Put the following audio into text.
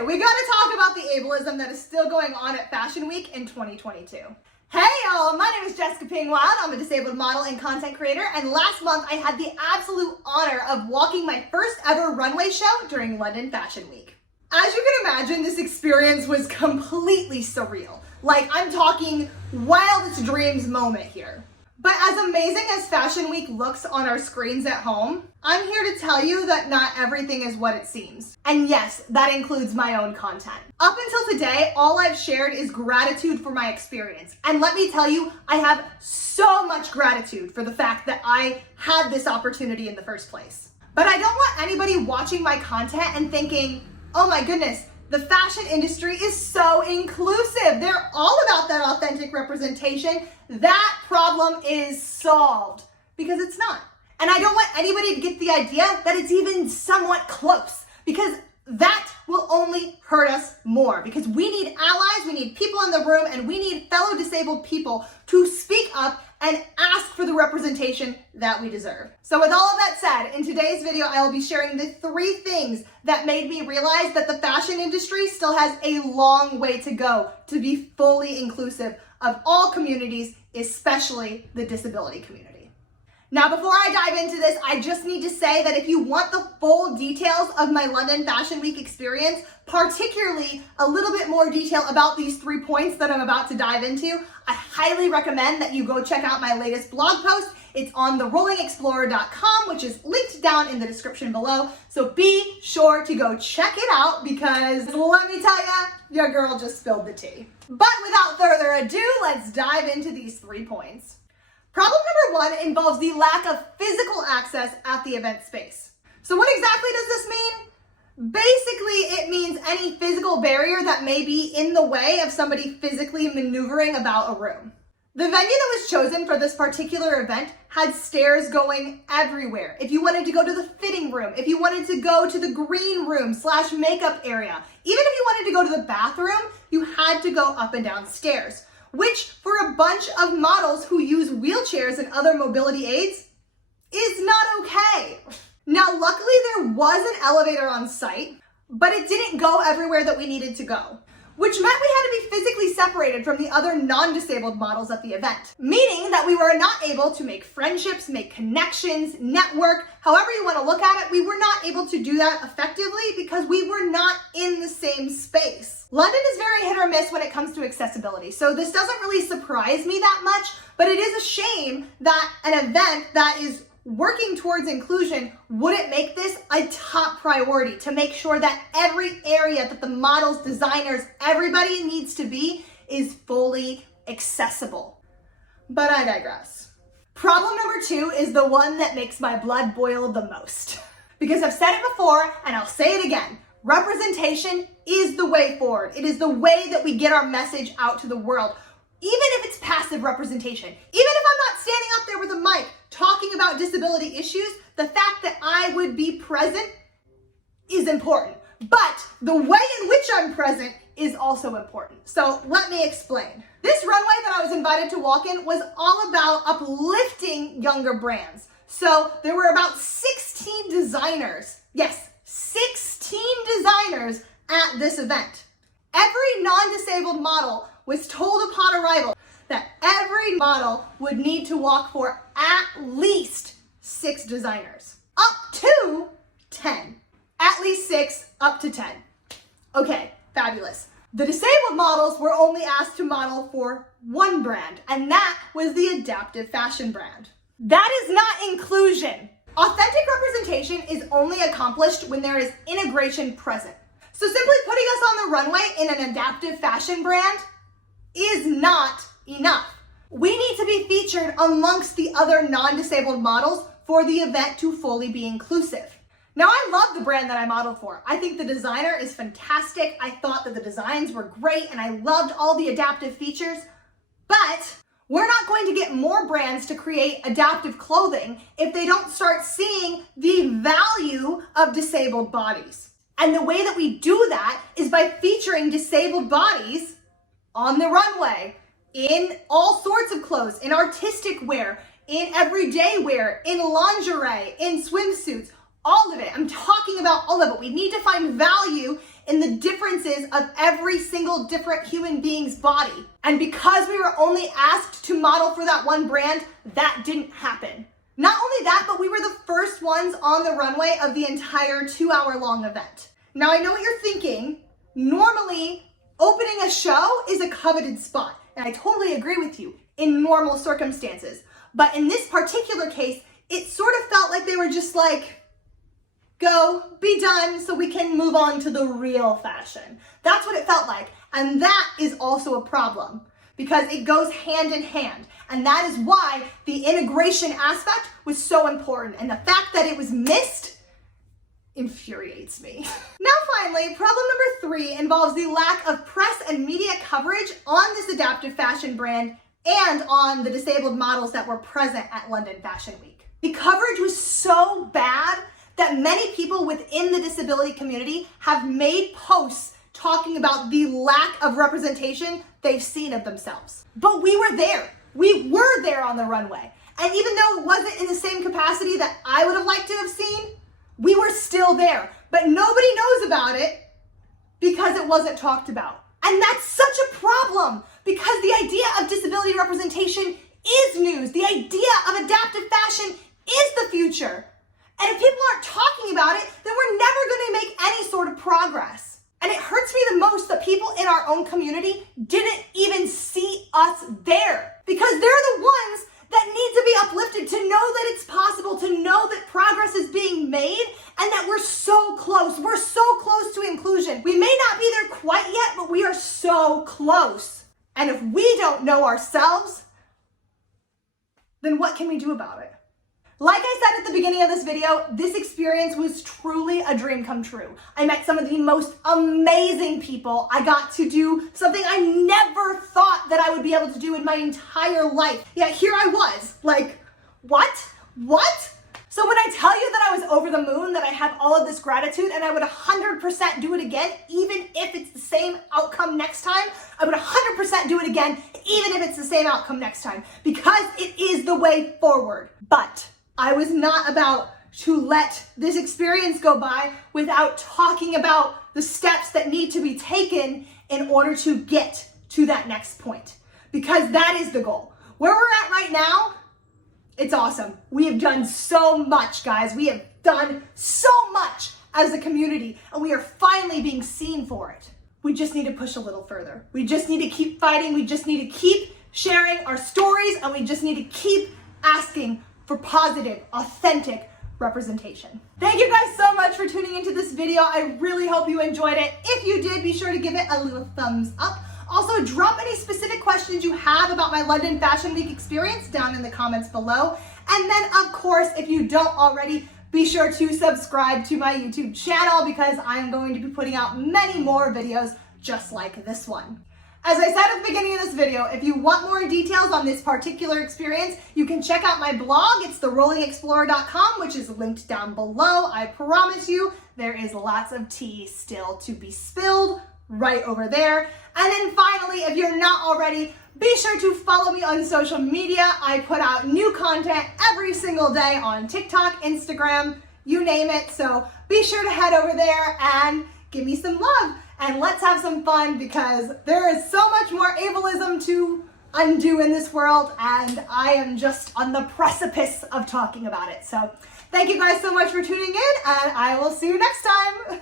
Okay, we gotta talk about the ableism that is still going on at Fashion Week in 2022. Hey y'all, my name is Jessica Ping-Wild. I'm a disabled model and content creator, and last month I had the absolute honor of walking my first ever runway show during London Fashion Week. As you can imagine, this experience was completely surreal. Like, I'm talking wildest dreams moment here. But as amazing as Fashion Week looks on our screens at home, I'm here to tell you that not everything is what it seems. And yes, that includes my own content. Up until today, all I've shared is gratitude for my experience. And let me tell you, I have so much gratitude for the fact that I had this opportunity in the first place. But I don't want anybody watching my content and thinking, oh my goodness, the fashion industry is so inclusive. They're all about that authentic representation. That problem is solved, because it's not. And I don't want anybody to get the idea that it's even somewhat close, because that will only hurt us more, because we need allies, we need people in the room, and we need fellow disabled people to speak up and ask for the representation that we deserve. So with all of that said, in today's video, I will be sharing the 3 things that made me realize that the fashion industry still has a long way to go to be fully inclusive of all communities, especially the disability community. Now, before I dive into this, I just need to say that if you want the full details of my London Fashion Week experience, particularly a little bit more detail about these 3 points that I'm about to dive into, I highly recommend that you go check out my latest blog post. It's on therollingexplorer.com, which is linked down in the description below. So be sure to go check it out, because let me tell ya, your girl just spilled the tea. But without further ado, let's dive into these 3 points. Problem number 1 involves the lack of physical access at the event space. So what exactly does this mean? Basically, it means any physical barrier that may be in the way of somebody physically maneuvering about a room. The venue that was chosen for this particular event had stairs going everywhere. If you wanted to go to the fitting room, if you wanted to go to the green room / makeup area, even if you wanted to go to the bathroom, you had to go up and down stairs, which for a bunch of models who use wheelchairs and other mobility aids is not okay. Now, luckily there was an elevator on site, but it didn't go everywhere that we needed to go, which meant we had to be physically separated from the other non-disabled models at the event, meaning that we were not able to make friendships, make connections, network, however you want to look at it. We were not able to do that effectively because we were not in the same space. London is very hit or miss when it comes to accessibility, so this doesn't really surprise me that much, but it is a shame that an event that is working towards inclusion wouldn't make this a top priority to make sure that every area that the models, designers, everybody needs to be is fully accessible. But I digress. Problem number 2 is the one that makes my blood boil the most. Because I've said it before and I'll say it again. Representation is the way forward. It is the way that we get our message out to the world. Even if it's passive representation, even if I'm not standing up there with a mic talking about disability issues, the fact that I would be present is important. But the way in which I'm present is also important. So let me explain. This runway that I was invited to walk in was all about uplifting younger brands. So there were about 16 designers. Yes, 16 designers at this event. Every non-disabled model was told upon arrival that every model would need to walk for at least 6 designers, up to 10. At least 6, up to 10. Okay, fabulous. The disabled models were only asked to model for 1 brand, and that was the adaptive fashion brand. That is not inclusion. Authentic representation is only accomplished when there is integration present. So simply putting us on the runway in an adaptive fashion brand is not enough. We need to be featured amongst the other non-disabled models for the event to fully be inclusive. Now, I love the brand that I modeled for. I think the designer is fantastic. I thought that the designs were great and I loved all the adaptive features, but we're not going to get more brands to create adaptive clothing if they don't start seeing the value of disabled bodies. And the way that we do that is by featuring disabled bodies on the runway, in all sorts of clothes, in artistic wear, in everyday wear, in lingerie, in swimsuits, all of it. I'm talking about all of it. We need to find value in the differences of every single different human being's body. And because we were only asked to model for that one brand, that didn't happen. Not only that, but we were the first ones on the runway of the entire 2-hour-long event. Now I know what you're thinking. Normally, opening a show is a coveted spot, and I totally agree with you in normal circumstances. But in this particular case, it sort of felt like they were just like, go, be done, so we can move on to the real fashion. That's what it felt like. And that is also a problem because it goes hand in hand. And that is why the integration aspect was so important. And the fact that it was missed infuriates me. Now finally, problem number 3 involves the lack of press and media coverage on this adaptive fashion brand and on the disabled models that were present at London Fashion Week. The coverage was so bad that many people within the disability community have made posts talking about the lack of representation they've seen of themselves. But we were there. We were there on the runway. And even though it wasn't in the same capacity that I would have liked to have seen, we were still there. But nobody knows about it because it wasn't talked about. And that's such a problem because the idea of disability representation is news. The idea of adaptive fashion is the future. And if people aren't talking about it, then we're never going to make any sort of progress. And it hurts me the most that people in our own community didn't even see us there because they're the ones that need to be uplifted to know that it's possible, to know that progress is being made and that we're so close. We're so close to inclusion. We may not be there quite yet, but we are so close. And if we don't know ourselves, then what can we do about it? Like I said at the beginning of this video, this experience was truly a dream come true. I met some of the most amazing people. I got to do something I never thought that I would be able to do in my entire life. Yet here I was, like, what? So when I tell you that I was over the moon, that I have all of this gratitude and I would 100% do it again, even if it's the same outcome next time, I would 100% do it again, even if it's the same outcome next time, because it is the way forward. But I was not about to let this experience go by without talking about the steps that need to be taken in order to get to that next point. Because that is the goal. Where we're at right now, it's awesome. We have done so much, guys. We have done so much as a community, and we are finally being seen for it. We just need to push a little further. We just need to keep fighting. We just need to keep sharing our stories, and we just need to keep asking for positive, authentic representation. Thank you guys so much for tuning into this video. I really hope you enjoyed it. If you did, be sure to give it a little thumbs up. Also, drop any specific questions you have about my London Fashion Week experience down in the comments below. And then, of course, if you don't already, be sure to subscribe to my YouTube channel because I'm going to be putting out many more videos just like this one. As I said at the beginning of this video, if you want more details on this particular experience, you can check out my blog. It's therollingexplorer.com, which is linked down below. I promise you, there is lots of tea still to be spilled right over there. And then finally, if you're not already, be sure to follow me on social media. I put out new content every single day on TikTok, Instagram, you name it. So be sure to head over there and give me some love. And let's have some fun because there is so much more ableism to undo in this world, and I am just on the precipice of talking about it. So thank you guys so much for tuning in, and I will see you next time.